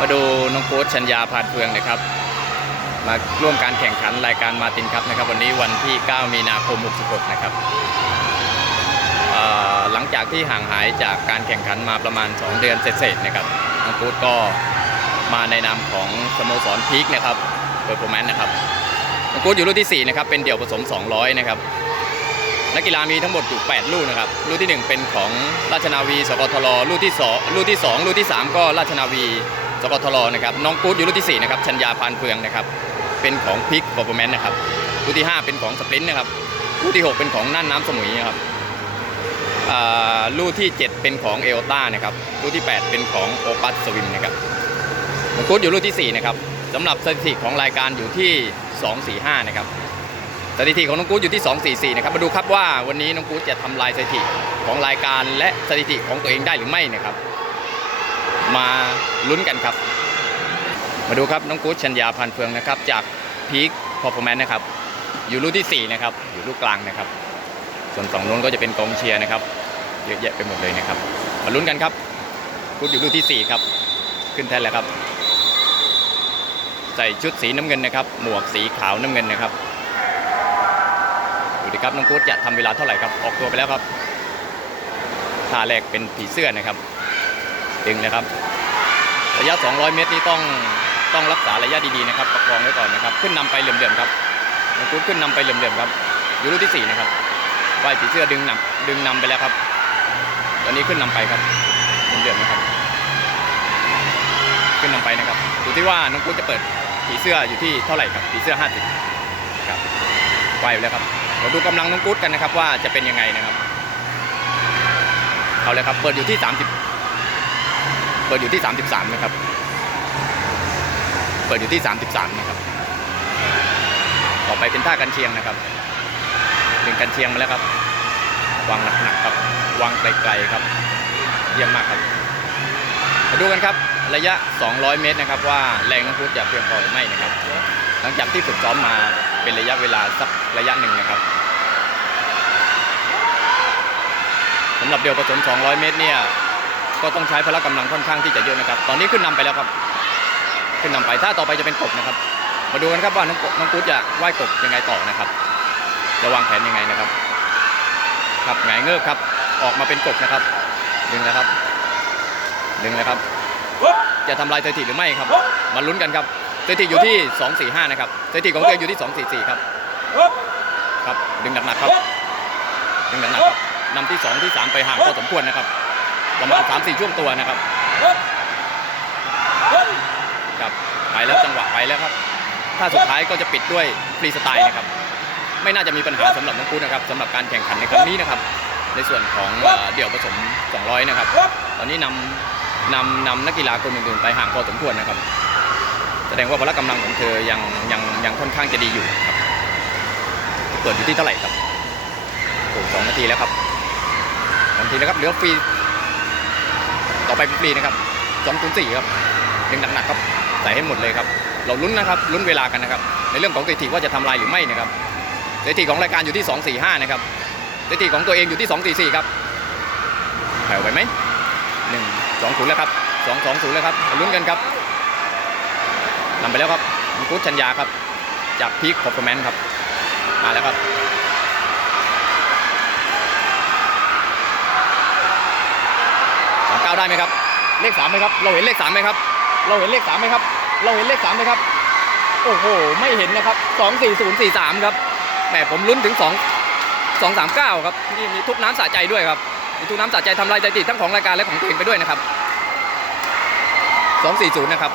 มาดูน้องโค้ชชัญญาพานเฟืองนะครับ มาร่วมการแข่งขันรายการมาตินครับนะครับ วันนี้วันที่ 9 มีนาคม 66 นะครับหลังจากที่ห่างหายจากการแข่งขันมาประมาณ 2 เดือนเศษๆนะครับน้องโค้ชก็มาในนามของสโมสรพีคนะครับเปอร์โฟร์แมนนะครับน้องโค้ชอยู่รุ่นที่ 4 นะครับ เป็นเดี่ยวผสม 200 นะครับนักกีฬามีทั้งหมดอยู่ 8 ลูกนะครับ ลูกที่ 1 เป็นของราชนาวี สกทลลูกที่2ลูกที่ 2 ลูกที่ 3 ก็ราชนาวี สกทลนะครับน้องกู๊ดอยู่ลูกที่ 4 นะครับชัญญาพานเฟืองนะครับ เป็นของพิกโปรโมแมนนะครับลูกที่ 5 เป็นของสปรินต์นะครับลูกที่ 6 เป็นของน่านน้ำสมุยนะครับอ่าลูกที่ 7 เป็นของเอลต้านะครับลูกที่ 8 เป็นของโอปัสสวิมนะครับน้องกู๊ดอยู่ลูกที่ 4 นะครับสำหรับสถิติของรายการอยู่ที่ 2 4 5 นะครับสถิติของน้องกู๊ดอยู่ที่ 244 นะครับ มาดูครับว่าวันนี้น้องกู๊ดจะทำลายสถิติของรายการและสถิติของตัวเองได้หรือไม่นะครับ มาลุ้นกันครับ มาดูครับน้องกู๊ดชัญญาพันเฟืองนะครับ จากพีคพอร์ฟอร์แมนนะครับ อยู่ลูกที่ 4 นะครับ อยู่ลูกกลางนะครับ ส่วนฝั่งนู้นก็จะเป็นกองเชียร์นะครับเยอะแยะไปหมดเลยนะครับ มาลุ้นกันครับกู๊ดอยู่ลูกที่ 4 ครับ ขึ้นแท่นแล้วครับ ใส่ชุดสีน้ำเงินนะครับ หมวกสีขาวน้ำเงินนะครับดูดิครับน้องกู๊ดจะทำเวลาเท่าไหร่ครับออกตัวไปแล้วครับท่าแรกเป็นผีเสื้อนะครับ ดึงนะครับ ระยะ 200 เมตรนี่ต้องต้องรักษาระยะดีๆนะครับ ประคองไว้ก่อนนะครับ ขึ้นนำไปเหลื่อมๆครับน้องกู๊ดขึ้นนำไปเหลื่อมๆครับอยู่ลูกที่ 4 นะครับว่ายผีเสื้อดึงนำดึงนำไปแล้วครับ ตอนนี้ขึ้นนำไปครับเหลื่อมๆนะครับ ขึ้นนำไปนะครับดูที่ว่าน้องกู๊ดจะเปิดผีเสื้ออยู่ที่เท่าไหร่ครับผีเสื้อ 50ครับไวไปแล้วครับเราดูกำลังน้องกู๊ดกันนะครับว่าจะเป็นยังไงนะครับเอาเลยครับเปิดอยู่ที่ 30 เปิดอยู่ที่ 33 นะครับ เปิดอยู่ที่ 33 นะครับ ต่อไปเป็นท่ากันเชียงนะครับดึงกันเชียงมาแล้วครับ วางหนักๆครับ วางไกลๆครับ เยี่ยมมากครับ มาดูกันครับ ระยะ 200 เมตรนะครับ ว่าแรงน้องกู๊ดจะเพียงพอหรือไม่นะครับ หลังจากที่ฝึกซ้อมมาเป็นระยะเวลาสักระยะหนึ่งนะครับสำหรับเดี่ยวผสม 200 เมตรเนี่ย ก็ต้องใช้พละกำลังค่อนข้างที่จะเยอะนะครับ ตอนนี้ขึ้นนำไปแล้วครับ ขึ้นนำไปถ้าต่อไปจะเป็นกบนะครับ มาดูกันครับว่าน้องกบน้องกู๊ดจะว่ายกบยังไงต่อนะครับจะวางแผนยังไงนะครับ ครับหงายเงือบครับ ออกมาเป็นกบนะครับ ดึงแล้วครับ ดึงแล้วครับ จะทำลายสถิติหรือไม่ครับ มาลุ้นกันครับสถิติอยู่ที่ 245 นะครับสถิติของตัวเองอยู่ที่ 244 ครับ ครับ ดึงหนักๆครับ ดึงหนักๆครับนำที่ 2 ที่ 3 ไปห่างพอสมควรนะครับ ประมาณ 3-4 ช่วงตัวนะครับครับไปแล้วจังหวะไปแล้วครับ ถ้าสุดท้ายก็จะปิดด้วยฟรีสไตล์นะครับ ไม่น่าจะมีปัญหาสำหรับน้องกู๊ดนะครับสำหรับการแข่งขันในครั้งนี้นะครับ ในส่วนของเดี่ยวผสม 200 นะครับ ตอนนี้นำนำนำนักกีฬาคนอื่นๆไปห่างพอสมควรนะครับ แสดงว่าพละกำลังของเธอยังยังยังค่อนข้างจะดีอยู่ครับเปิดอยู่ที่เท่าไหร่ครับโอ้สองนาทีแล้วครับสองนาทีแล้วครับเหลือฟรี ต่อไปฟรีนะครับสองศูนย์สี่ครับดึงหนักๆครับใส่ให้หมดเลยครับ เราลุ้นนะครับลุ้นเวลากันนะครับ ในเรื่องของสถิติว่าจะทำลายหรือไม่นะครับสถิติของรายการอยู่ที่สองสี่ห้านะครับสถิติของตัวเองอยู่ที่สองสี่สี่ครับแผ่วไปไหมหนึ่งสองศูนย์แล้วครับสองสองศูนย์แล้วครับลุ้นกันครับนำไปแล้วครับมังคุดชัญญาครับ จากพีคคอร์ฟแมนครับ มาแล้วครับ สามเก้า ได้ไหมครับ เลขสามไหมครับ เราเห็นเลขสามไหมครับ เราเห็นเลขสามไหมครับ เราเห็นเลขสามไหมครับ โอ้โห ไม่เห็นนะครับสองสี่ศูนย์สี่สามครับแหมผมลุ้นถึงสองสองสามเก้าครับนี่มีทุกน้ำสะใจด้วยครับมีทุกน้ำสะใจทำลายใจติดทั้งของรายการและของตัวเองไปด้วยนะครับสองสี่ศูนย์นะครับ